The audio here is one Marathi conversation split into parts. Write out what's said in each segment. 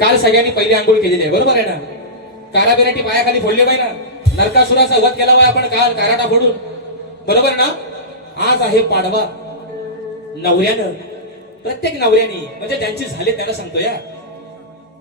काल सगळ्यांनी पहिली आंघोळ केलेली आहे. बरोबर आहे ना? काराबिराटी पायाखाली फोडले पाहिजे ना? नरकासुराचा वध केला पाहिजे आपण काल काराटा फोडून. बरोबर ना? आज आहे पाडवा. नवऱ्यानं प्रत्येक नवऱ्यानी म्हणजे ज्यांची झाले त्यांना सांगतो या.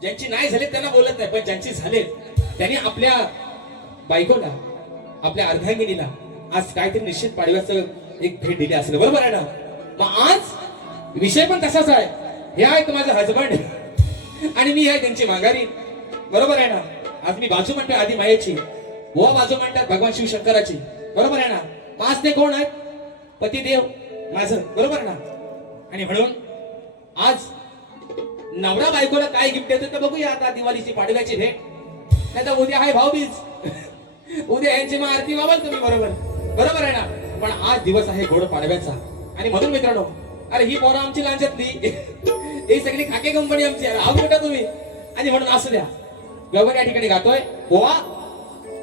ज्यांची नाही झाले त्यांना बोलत नाही पण ज्यांची झाले त्यांनी आपल्या बायकोला आपल्या अर्धांगिनीला आज काहीतरी निश्चित पाडव्याचं एक भेट दिली असेल. बरोबर आहे ना? मग आज विषय पण तसाच आहे. हे आहेत माझं हजबंड आणि मी आहे त्यांची माघारी. बरोबर आहे ना? आज मी बाजू म्हणतो आधी मायाची. व बाजू म्हणतात भगवान शिवशंकराची बरोबर आहे ना? पाच ते कोण आहेत? पतिदेव माझं. बरोबर ना? आणि म्हणून आज नवरा बायकोला काय गिफ्ट देतो तर बघूया आता दिवाळीची पाडव्याची भेट. नाही तर उद्या आहे भाऊबीज. उद्या यांची मग आरती बाबाल तुम्ही बरोबर. बरोबर आहे ना? पण आज दिवस आहे गोड पाडव्याचा. आणि म्हणून मित्रांनो अरे ही पोरं आमची लांजतली. ही सगळी खाके कंपनी आमची आहे. आऊ बेटा तुम्ही. आणि म्हणून असू द्या. गवर या ठिकाणी गातोय. गोवा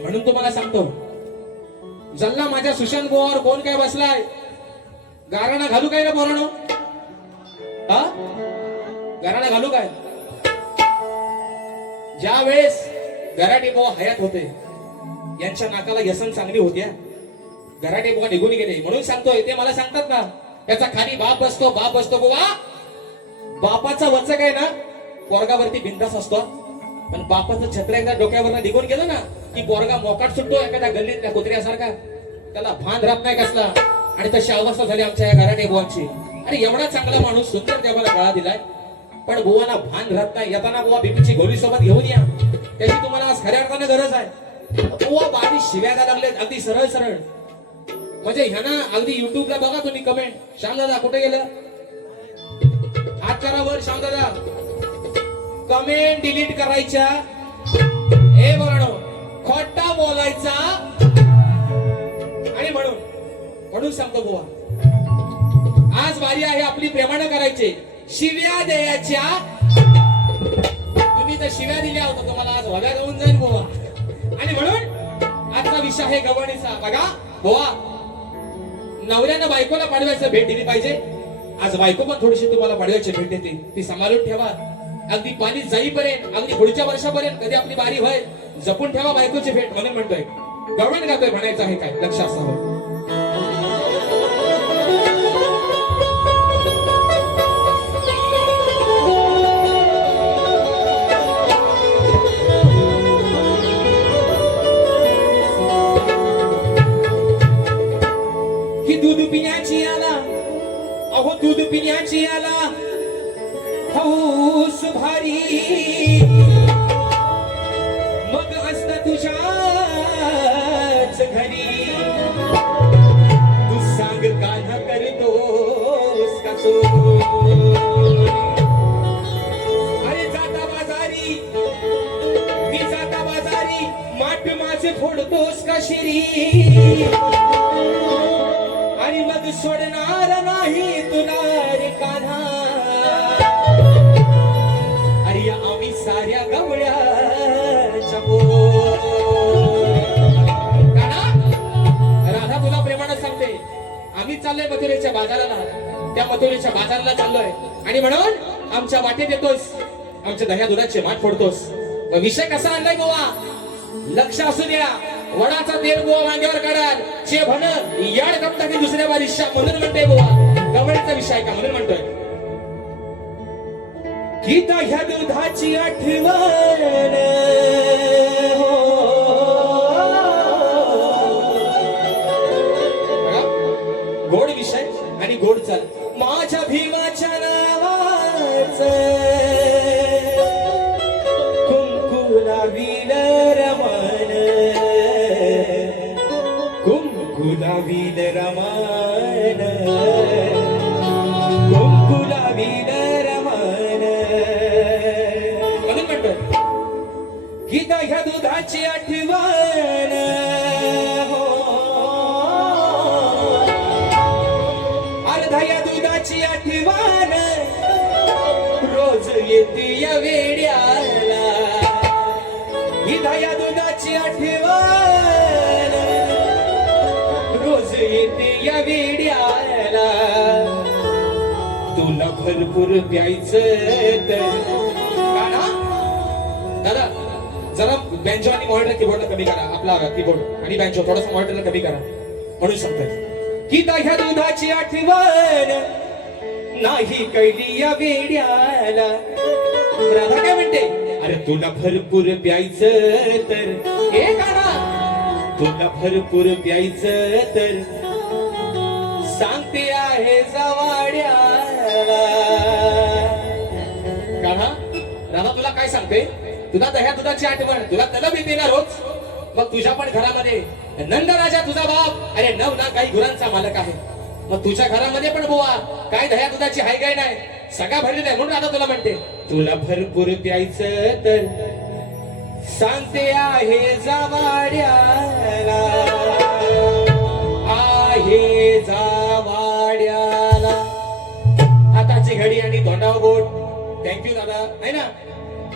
म्हणून तुम्हाला सांगतो. जल्ला माझ्या सुशांत गोवावर कोण काय बसलाय? गाराणा घालू काय ना पोरानो? हा? गाराणा घालू काय? ज्या वेळेस गराटे बुवा हयात होते यांच्या नाकाला व्यसन चांगली होत्या गराटे बुवा निघून गेले. म्हणून सांगतोय ते मला सांगतात ना त्याचा खाली बाप बसतो बाप बसतो बुवा. बापाचा वचक आहे ना पोरगावरती बिंदास असतो. पण बापाचं छत्र एकदा डोक्यावर निघून गेलं ना की पोरगा मोकाट सुटतो एखाद्या गल्लीतल्या कुत्र्यासारखा. त्याला भान राहत नाही कसला. आणि तशी अवस्था झाली आमच्या या घराने बुवांची. अरे एवढा चांगला माणूस सुंदर देवाला गळा दिलाय. पण बुवाला भान राहत नाही. येताना बुवा बीपीची गोळी सोबत घेऊन या. त्याची तुम्हाला आज खऱ्या अर्थाने गरज आहे. बुवा बाबी शिव्या द्यायला लागलेत. अगदी सरळ सरळ. म्हणजे ह्यांना अगदी युट्यूबला बघा तुम्ही कमेंट श्याम दादा कुठे गेलं? हात करा दादा. कमेंट डिलीट करायच्या. हे बोलाणो खोटा बोलायचा. आणि म्हणून म्हणून सांगतो बुवा. आज बारी आहे आपली प्रेमानं करायचे. शिव्या द्यायच्या. तुम्ही तर शिव्या दिल्या होत्या तुम्हाला आज हव्या जाऊन जाईल बुवा. आणि म्हणून आजचा विषय आहे गवणीचा. बघा बुवा. नवऱ्यानं बायकोला पाडव्याचं भेट दिली पाहिजे. आज बायको पण थोडीशी तुम्हाला पाडव्याची भेट देते. ती सांभाळून ठेवा. अगदी पाणी जाईपर्यंत अगदी पुढच्या वर्षापर्यंत कधी आपली बारी होय जपून ठेवा बायकोची भेट म्हणून म्हणतोय. गव्हर्नमेंट गातोय म्हणायचं आहे काय? लक्ष असावं अहो दूध पिण्याची आला. हौस भारी मग असत तुझ्याच घरी. तू सांग कान्हा करतोस का अरे जाता बाजारी. मी जाता बाजारी. माठ माझे फोडतोस का शिरी? आणि मग सोडणार नाही. आम्ही चाललोय मथुरेच्या बाजाराला. त्या मथुरेच्या बाजाराला चाललोय. आणि म्हणून आमच्या वाटेत येतोस. आमच्या दह्या दुधाचे माठ फोडतोस. विषय कसा आणलाय गोवा लक्ष असू द्या. वडाचा तेल गोवा मांग्यावर काढाल. चे भन याड कपता की दुसऱ्या बारीशा म्हणून म्हणतोय गोवा गमण्याचा विषय आहे का म्हणून म्हणतोय. गीता ह्या दुधाची आठवण विल रमण। कुंकुला विल रमण म्हणून म्हणतो गीता ह्या दुधाची आठवण। हो। अर्धा या दुधाची आठवण। रोज येते या वेड्याला। गीता या दुधाची आठवण। या वेड्याला. तुला भरपूर प्यायचं तर दादा जरा बँजो आणि मॉनिटर कीबोर्ड कमी करा. आपला कीबोर्ड आणि बँजो थोडासा मॉनिटर कमी करा. म्हणू सांगतोय. की ह्या दुधाची आठवण नाही कैली या वेड्याला. राधा काय म्हणते? अरे तुला भरपूर प्यायचं तर. हे गाणं? तुला भरपूर प्यायचं तर. सांगते आहे जवाड्याला. राधा राधा तुला काय सांगते? तुला दह्या दुधाची आठवण तुला तलब येते ना रोज मग तुझ्या पण घरामध्ये नंदराजा तुझा बाप. अरे नव ना काही गुरांचा मालक आहे. मग तुझ्या घरामध्ये पण बुवा काय दह्या दुधाची हाय काय नाही. सगळा भरलेला आहे म्हणून राधा तुला म्हणते. तुला भरपूर प्यायचं तर. सांगते आहे जावाड्याला. थँक्यू दादा. आहे ना?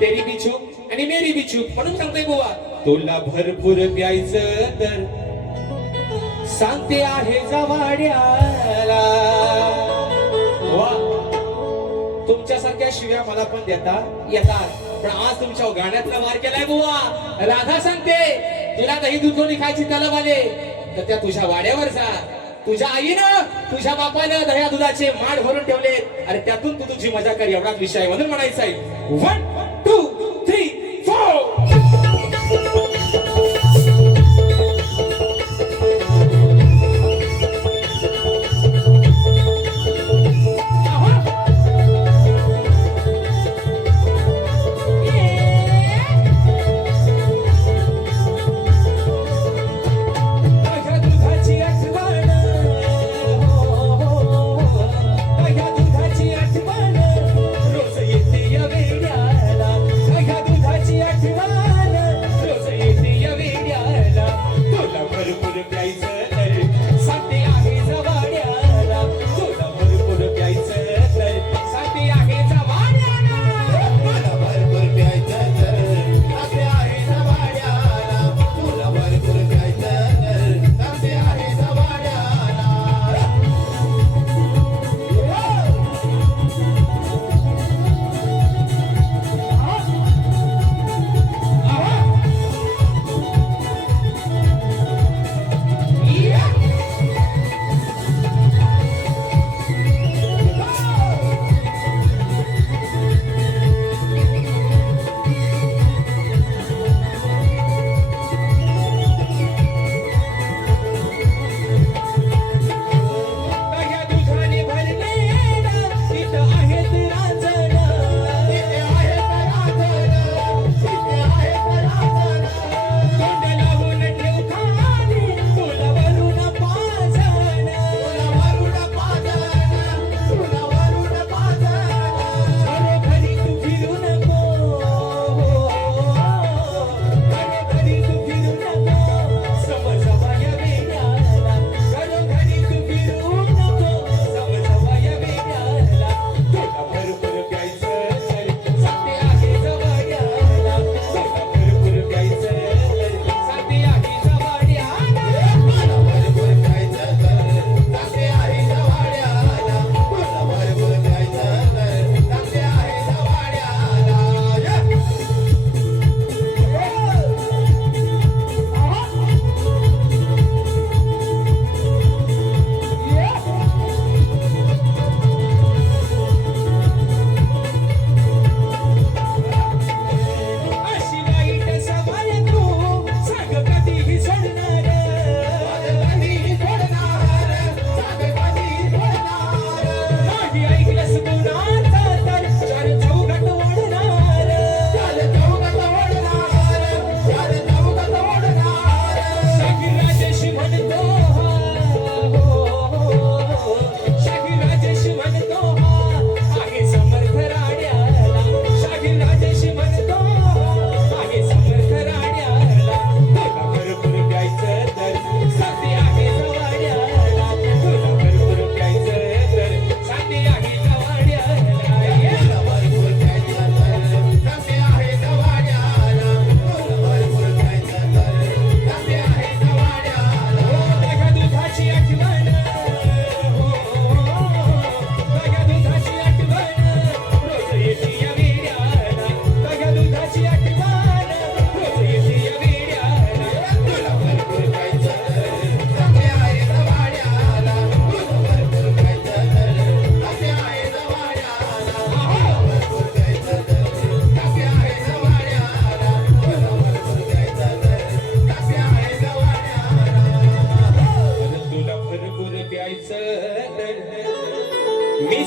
तेरी बी चूक आणि मेरी बी चूक म्हणून सांगतोय बुवा. तुला भरपूर प्यायचं तर सांगते आहे जवाड्याला वा तुमच्यासारख्या शिव्या मला पण देता येतात. पण आज तुमच्या गाण्यातला मार केलाय बुवा. राधा सांगते तुला दही दुधोनी खायची तलब आले तर त्या तुझ्या वाड्यावर जा. तुझ्या आईनं तुझ्या बापानं दह्या दुधाचे माठ भरून ठेवले आणि त्यातून तू तुझी मजा कर एवढाच विषय म्हणून म्हणायचा आहे. वन टू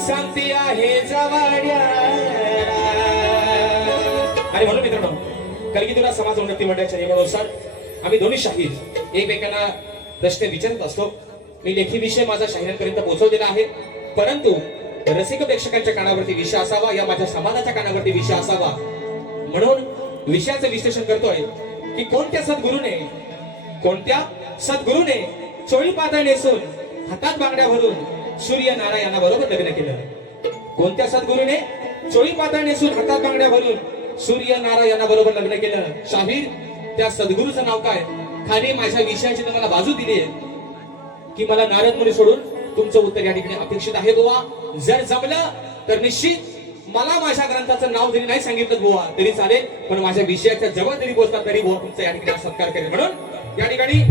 शांती आहे आणि म्हणून मित्रांनो कलगीतुरा समाज उन्नती मंडळाच्या नियमानुसार आम्ही दोन्ही शाहीर एकमेकांना प्रश्न विचारत असतो. मी लेखी विषय माझा शाहिरांपर्यंत पोहोचवलेला आहे. परंतु रसिक प्रेक्षकांच्या कानावरती विषय असावा या माझ्या समाजाच्या कानावरती विषय असावा म्हणून विषयाचं विश्लेषण करतोय की कोणत्या सद्गुरूने कोणत्या सद्गुरूने चोळी पातळ नेसून हातात बांगड्या भरून सूर्य नारायणा बरोबर लग्न केलं. कोणत्या सद्गुरूने? चोळी पातळ नेसून हातात बांगड्या भरून सूर्य नारायणा बरोबर लग्न केलं. शाहीर त्या सद्गुरूचं नाव काय? खाली माझ्या विषयाची तुम्हाला बाजू दिली आहे. की मला नारद मुनी सोडून तुमचं उत्तर या ठिकाणी अपेक्षित आहे बुवा. जर जमलं तर निश्चित मला माझ्या ग्रंथाचं नाव जरी नाही सांगितलं बुवा तरी चालेल. पण माझ्या विषयाच्या जवळ जरी बोलतात तरी बुवा तुमचा या ठिकाणी सत्कार करेल. म्हणून या ठिकाणी